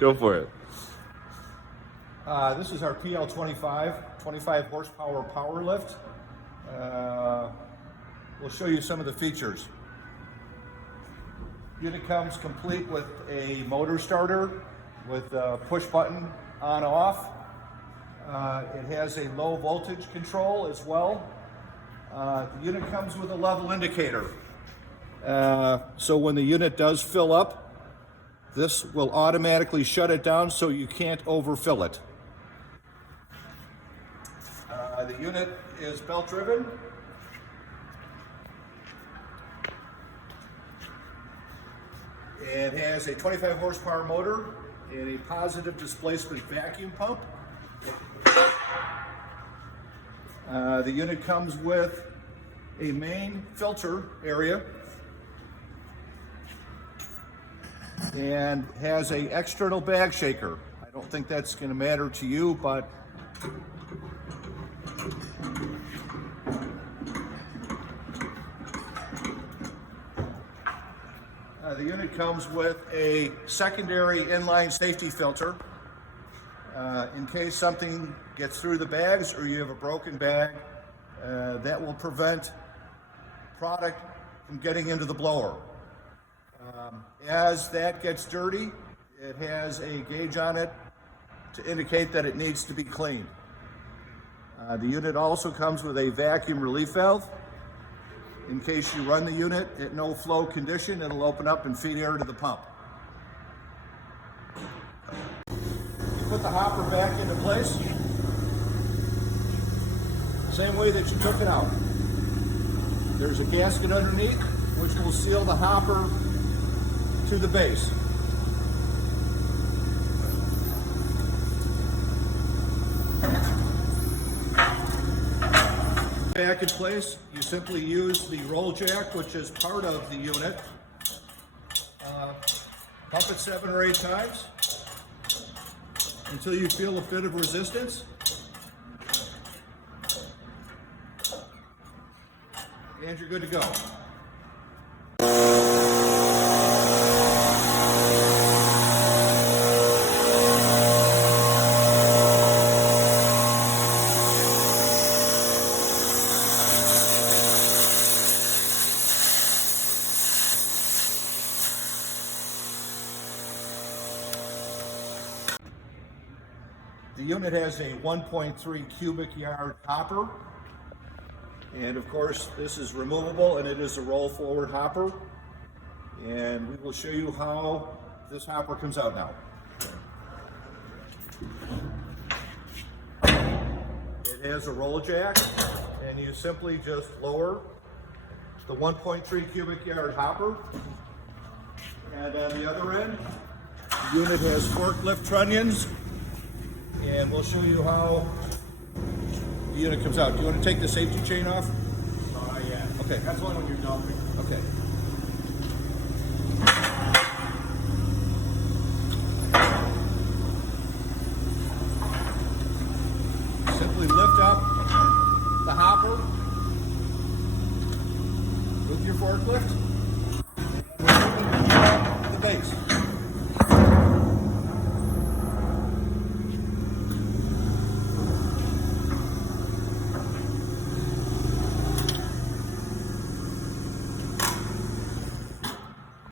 Go for it. This is our PL25, 25 horsepower Powerlift. We'll show you some of the features. Unit comes complete with a motor starter with a push button on off. It has a low voltage control as well. The unit comes with a level indicator. So when the unit does fill up, this will automatically shut it down so you can't overfill it. The unit is belt driven. It has a 25 horsepower motor and a positive displacement vacuum pump. The unit comes with a main filter area and has an external bag shaker. I don't think that's going to matter to you, but the unit comes with a secondary inline safety filter in case something gets through the bags or you have a broken bag. That will prevent product from getting into the blower. As that gets dirty, it has a gauge on it to indicate that it needs to be cleaned. The unit also comes with a vacuum relief valve. In case you run the unit at no flow condition, it'll open up and feed air to the pump. You put the hopper back into place, same way that you took it out. There's a gasket underneath which will seal the hopper to the base. Back in place, you simply use the roll jack, which is part of the unit. Pump it 7 or 8 times until you feel a bit of resistance. And you're good to go. The unit has a 1.3 cubic yard hopper, and of course this is removable and it is a roll forward hopper, and we will show you how this hopper comes out now. It has a roll jack, and you simply just lower the 1.3 cubic yard hopper, and on the other end the unit has forklift trunnions. And we'll show you how the unit comes out. Do you want to take the safety chain off? Yeah. Okay. That's one when you're dumping. Okay. Simply lift up the hopper with your forklift.